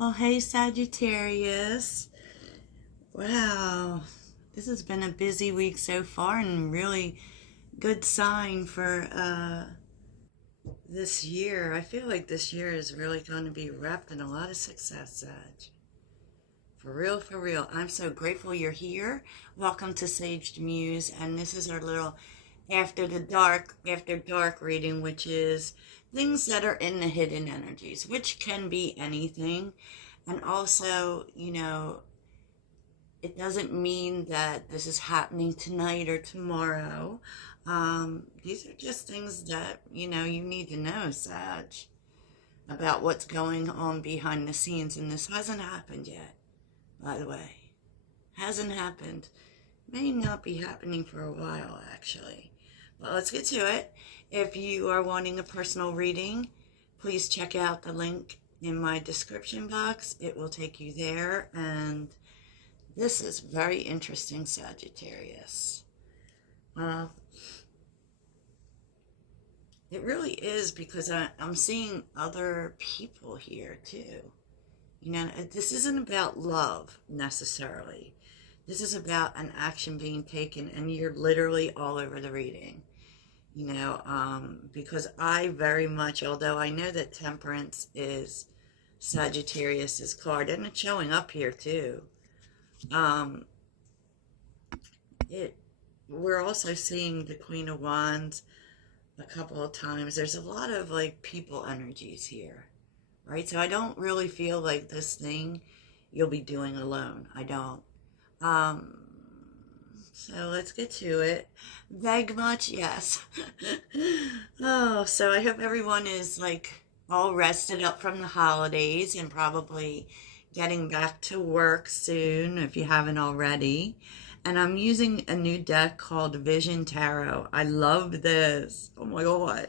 Well, hey, Sagittarius. Wow, this has been a busy week so far and really good sign for this year. I feel like this year is really going to be wrapped in a lot of success, Sag. For real, for real. I'm so grateful you're here. Welcome to Sage Muse, and this is our little after dark reading, which is things that are in the hidden energies, which can be anything. And also, it doesn't mean that this is happening tonight or tomorrow. These are just things that, you need to know, Sag, about what's going on behind the scenes. And this hasn't happened yet, by the way. Hasn't happened. May not be happening for a while, actually. But let's get to it. If you are wanting a personal reading, please check out the link in my description box. It will take you there. And this is very interesting, Sagittarius. It really is, because I'm seeing other people here too. This isn't about love necessarily. This is about an action being taken, and you're literally all over the reading. Because I very much, although I know that Temperance is Sagittarius's card, and it's showing up here too. We're also seeing the Queen of Wands a couple of times. There's a lot of people energies here, right? So I don't really feel like this thing you'll be doing alone. I don't. So let's get to it. Vague much? Yes. Oh, so I hope everyone is all rested up from the holidays and probably getting back to work soon if you haven't already. And I'm using a new deck called Vision Tarot. I love this. Oh my God.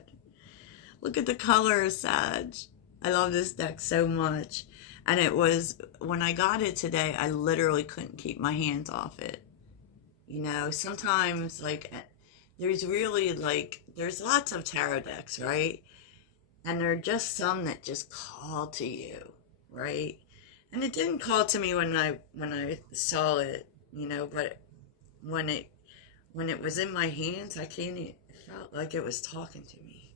Look at the colors, Sag. I love this deck so much. And it was, when I got it today, I literally couldn't keep my hands off it. Sometimes there's really there's lots of tarot decks, right? And there are just some that just call to you, right? And it didn't call to me when I saw it, but when it was in my hands, it felt like it was talking to me.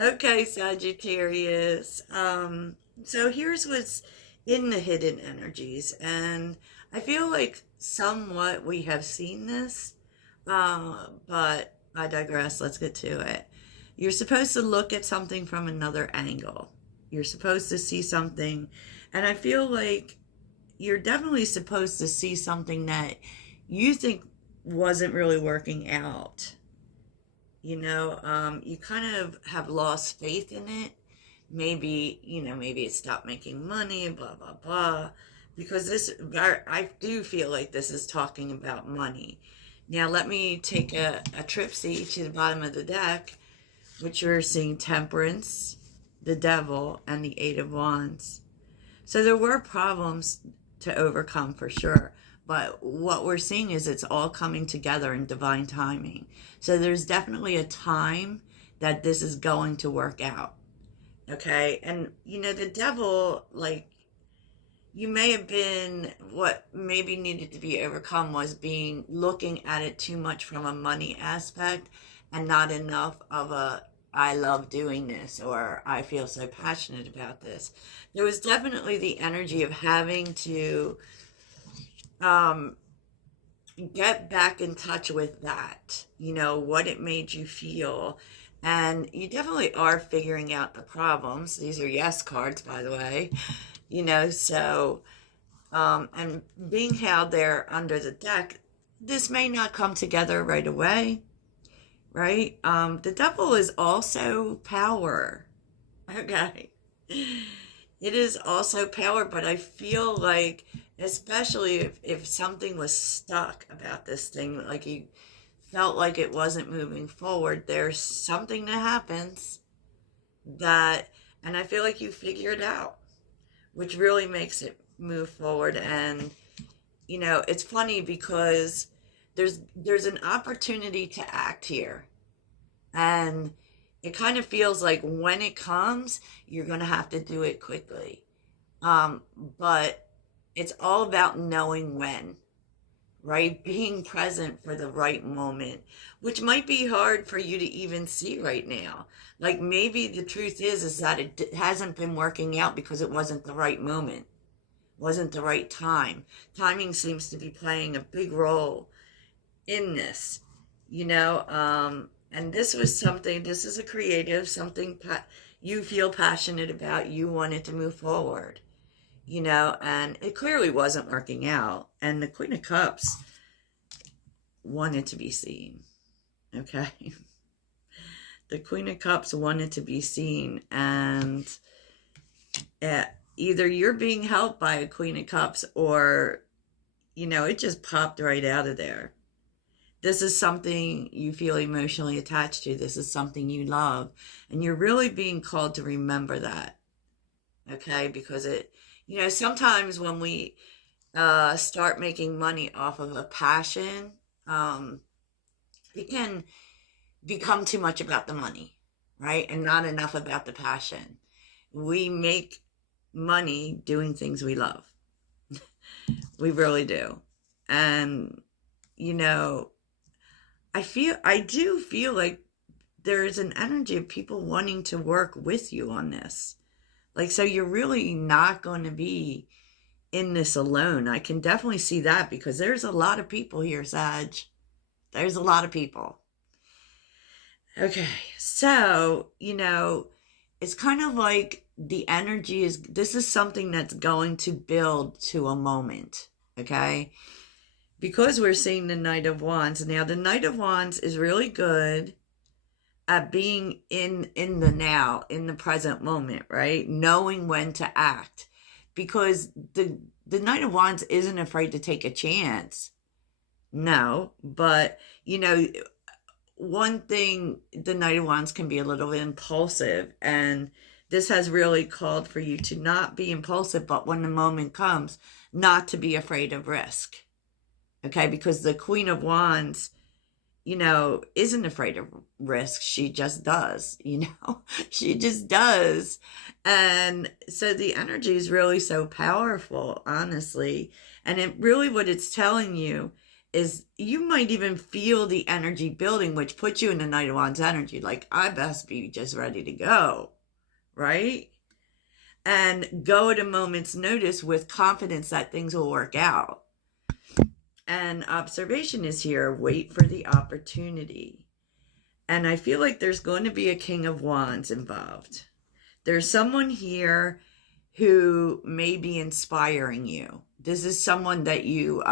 Okay, Sagittarius. So here's what's in the hidden energies, and I feel like somewhat we have seen this, but I digress. Let's get to it. You're supposed to look at something from another angle. You're supposed to see something, and I feel like you're definitely supposed to see something that you think wasn't really working out. You kind of have lost faith in it. Maybe it stopped making money, blah, blah, blah. Because I do feel like this is talking about money. Now, let me take a tripsy to the bottom of the deck, which you're seeing Temperance, the Devil, and the Eight of Wands. So there were problems to overcome for sure. But what we're seeing is it's all coming together in divine timing. So there's definitely a time that this is going to work out. Okay? And, the Devil, you may have been, what maybe needed to be overcome was looking at it too much from a money aspect and not enough of I love doing this, or I feel so passionate about this. There was definitely the energy of having to get back in touch with that, what it made you feel. And you definitely are figuring out the problems. These are yes cards, by the way. So, and being held there under the deck, this may not come together right away, right? The Devil is also power, okay? It is also power, but I feel like, especially if something was stuck about this thing, like you felt like it wasn't moving forward, there's something that happens and I feel like you figure it out, which really makes it move forward. And it's funny because there's an opportunity to act here, and it kind of feels like when it comes, you're going to have to do it quickly. But it's all about knowing when, right? Being present for the right moment, which might be hard for you to even see right now. Like maybe the truth is that it hasn't been working out because it wasn't the right moment, wasn't the right time. Timing seems to be playing a big role in this, you know. And this was something, this is a creative, something you feel passionate about, you wanted to move forward, you know, and it clearly wasn't working out. And the Queen of Cups wanted to be seen, okay? The Queen of Cups wanted to be seen, and either you're being helped by a Queen of Cups or, you know, it just popped right out of there. This is something you feel emotionally attached to. This is something you love. And you're really being called to remember that. Okay? Because it, you know, sometimes when we start making money off of a passion, it can become too much about the money, right? And not enough about the passion. We make money doing things we love. We really do. And, you know, I do feel like there's an energy of people wanting to work with you on this. Like, so you're really not going to be in this alone. I can definitely see that because there's a lot of people here, Sag. There's a lot of people. Okay, so, you know, it's kind of like the energy is, this is something that's going to build to a moment, okay? Because we're seeing the Knight of Wands. Now, the Knight of Wands is really good at being in the now, in the present moment, right? Knowing when to act. Because the Knight of Wands isn't afraid to take a chance. No, but, you know, one thing, the Knight of Wands can be a little impulsive, and this has really called for you to not be impulsive, but when the moment comes, not to be afraid of risk. Okay, because the Queen of Wands, you know, isn't afraid of risk. She just does, you know, she just does. And so the energy is really so powerful, honestly. And it really, what it's telling you is you might even feel the energy building, which puts you in the Knight of Wands energy. Like, I best be just ready to go, right? And go at a moment's notice with confidence that things will work out. And observation is here. Wait for the opportunity. And I feel like there's going to be a King of Wands involved. There's someone here who may be inspiring you. This is someone that you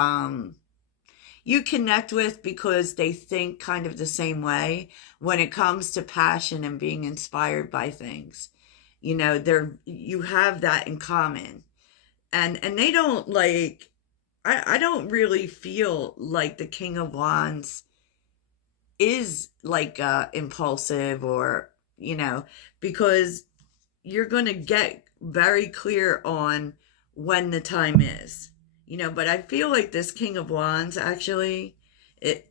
connect with because they think kind of the same way when it comes to passion and being inspired by things. You know, you have that in common. And they don't like, I don't really feel like the King of Wands is like impulsive or, you know, because you're going to get very clear on when the time is, you know. But I feel like this King of Wands actually, it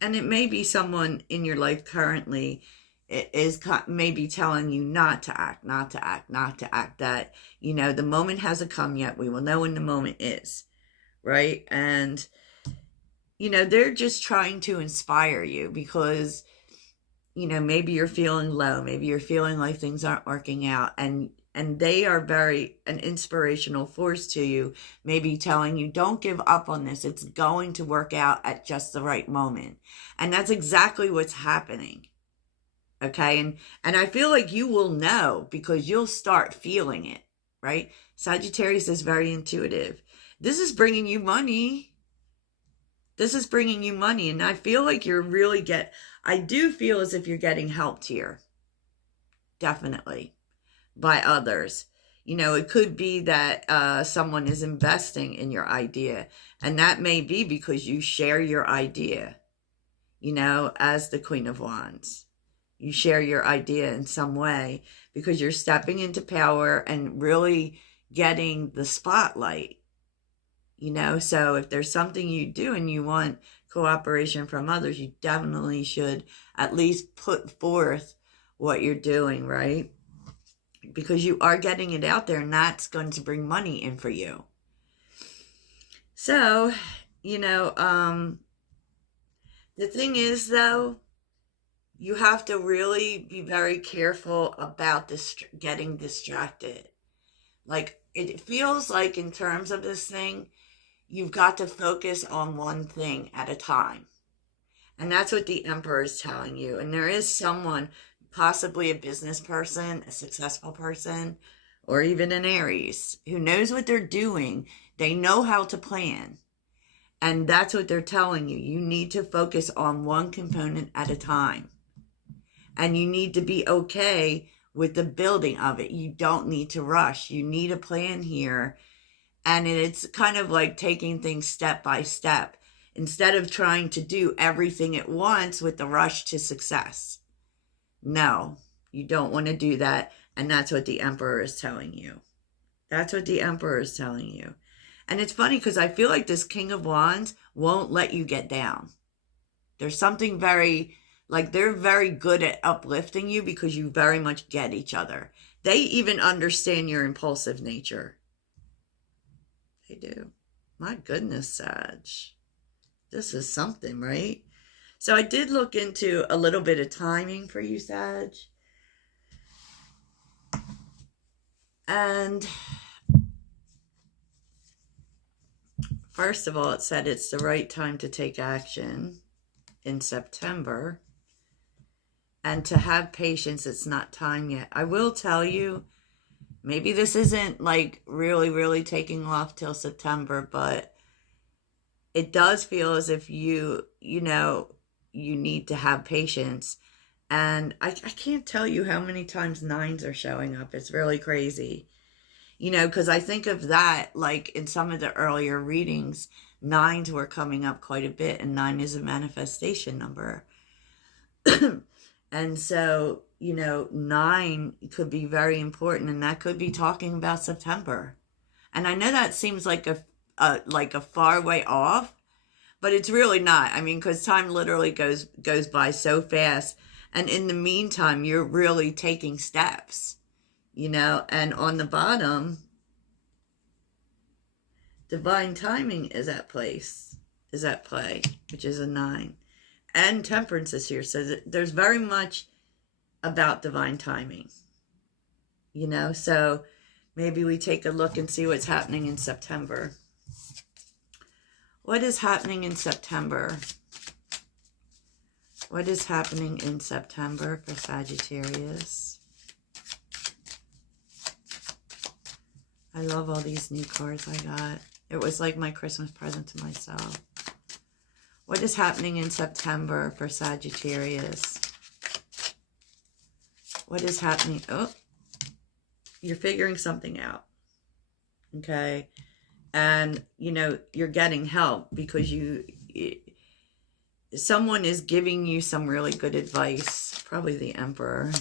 may be someone in your life currently, it is maybe telling you not to act, that, you know, the moment hasn't come yet. We will know when the moment is. Right? And, you know, they're just trying to inspire you because, you know, maybe you're feeling low. Maybe you're feeling like things aren't working out. And they are very an inspirational force to you, maybe telling you, don't give up on this. It's going to work out at just the right moment. And that's exactly what's happening. Okay? And I feel like you will know because you'll start feeling it, right? Sagittarius is very intuitive. This is bringing you money. This is bringing you money. And I feel like you're really I do feel as if you're getting helped here. Definitely. By others. You know, it could be that someone is investing in your idea. And that may be because you share your idea, you know, as the Queen of Wands. You share your idea in some way because you're stepping into power and really getting the spotlight. You know, so if there's something you do and you want cooperation from others, you definitely should at least put forth what you're doing, right? Because you are getting it out there, and that's going to bring money in for you. So, you know, the thing is, though, you have to really be very careful about this, getting distracted. Like, it feels like in terms of this thing, you've got to focus on one thing at a time. And that's what the Emperor is telling you. And there is someone, possibly a business person, a successful person, or even an Aries, who knows what they're doing. They know how to plan. And that's what they're telling you. You need to focus on one component at a time. And you need to be okay with the building of it. You don't need to rush. You need a plan here. And it's kind of like taking things step by step, instead of trying to do everything at once with the rush to success. No, you don't want to do that. And that's what the Emperor is telling you. That's what the Emperor is telling you. And it's funny because I feel like this King of Wands won't let you get down. There's something very, like, they're very good at uplifting you because you very much get each other. They even understand your impulsive nature. They do. My goodness, Sag. This is something, right? So I did look into a little bit of timing for you, Sag. And first of all, it said it's the right time to take action in September. And to have patience, it's not time yet. I will tell you, maybe this isn't like really taking off till September, but it does feel as if you need to have patience. And I can't tell you how many times 9s are showing up. It's really crazy. Because I think of that, like in some of the earlier readings, 9s were coming up quite a bit, and 9 is a manifestation number. And so, 9 could be very important, and that could be talking about September. And I know that seems like a far way off, but it's really not. I mean, because time literally goes by so fast. And in the meantime, you're really taking steps, and on the bottom, divine timing is at play, which is a 9. And Temperance is here. So there's very much about divine timing, so maybe we take a look and see what's happening in September. What is happening in September? What is happening in September for Sagittarius? I love all these new cards I got. It was like my Christmas present to myself. What is happening in September for Sagittarius? What is happening? Oh, you're figuring something out. Okay. And, you're getting help because someone is giving you some really good advice. Probably the Emperor.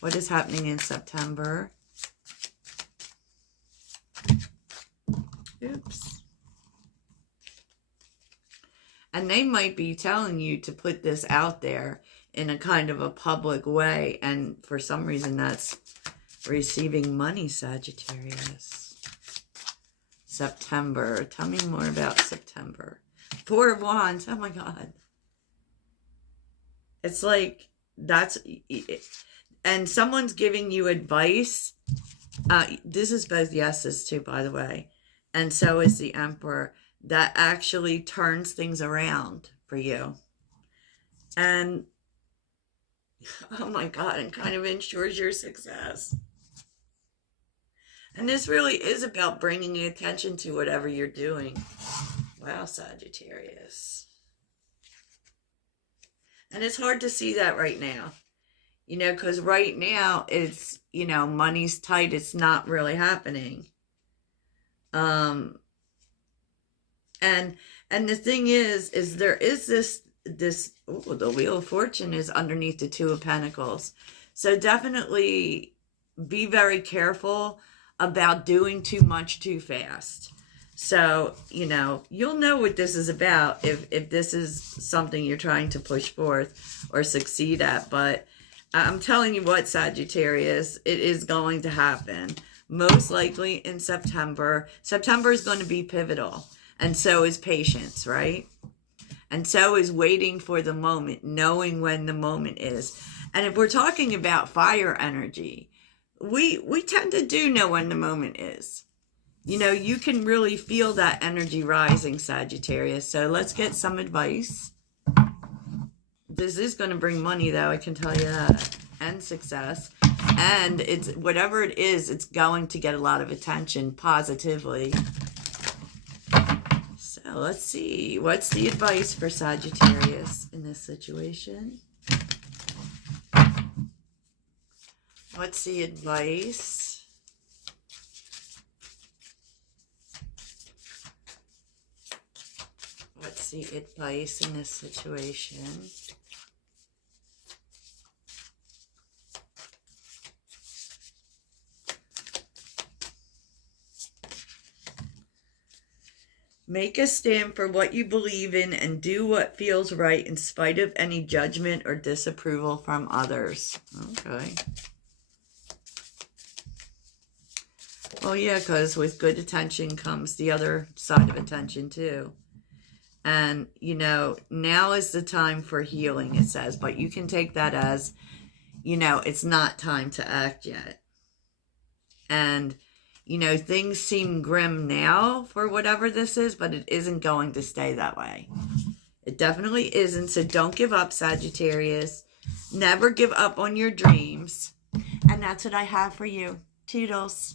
What is happening in September? Oops. And they might be telling you to put this out there in a kind of a public way. And for some reason, that's receiving money, Sagittarius. September. Tell me more about September. 4 of Wands. Oh, my God. It's like that's... And someone's giving you advice. This is both yeses, too, by the way. And so is the Emperor. That actually turns things around for you. And, oh my God, and kind of ensures your success. And this really is about bringing attention to whatever you're doing. Wow, Sagittarius. And it's hard to see that right now. Because right now it's, money's tight. It's not really happening. And the thing is there is this, the Wheel of Fortune is underneath the 2 of Pentacles. So definitely be very careful about doing too much too fast. So, you'll know what this is about if this is something you're trying to push forth or succeed at. But I'm telling you what, Sagittarius, it is going to happen. Most likely in September. September is going to be pivotal. And so is patience, right? And so is waiting for the moment, knowing when the moment is. And if we're talking about fire energy, we tend to do know when the moment is. You know, you can really feel that energy rising, Sagittarius. So let's get some advice. This is going to bring money, though, I can tell you that. And success. And it's whatever it is, it's going to get a lot of attention positively. So let's see. What's the advice for Sagittarius in this situation? What's the advice? What's the advice in this situation? Make a stand for what you believe in and do what feels right in spite of any judgment or disapproval from others. Okay. Well, yeah, because with good attention comes the other side of attention too. And, you know, now is the time for healing, it says. But you can take that as, you know, it's not time to act yet. And, you know, things seem grim now for whatever this is, but it isn't going to stay that way. It definitely isn't. So don't give up, Sagittarius. Never give up on your dreams. And that's what I have for you. Toodles.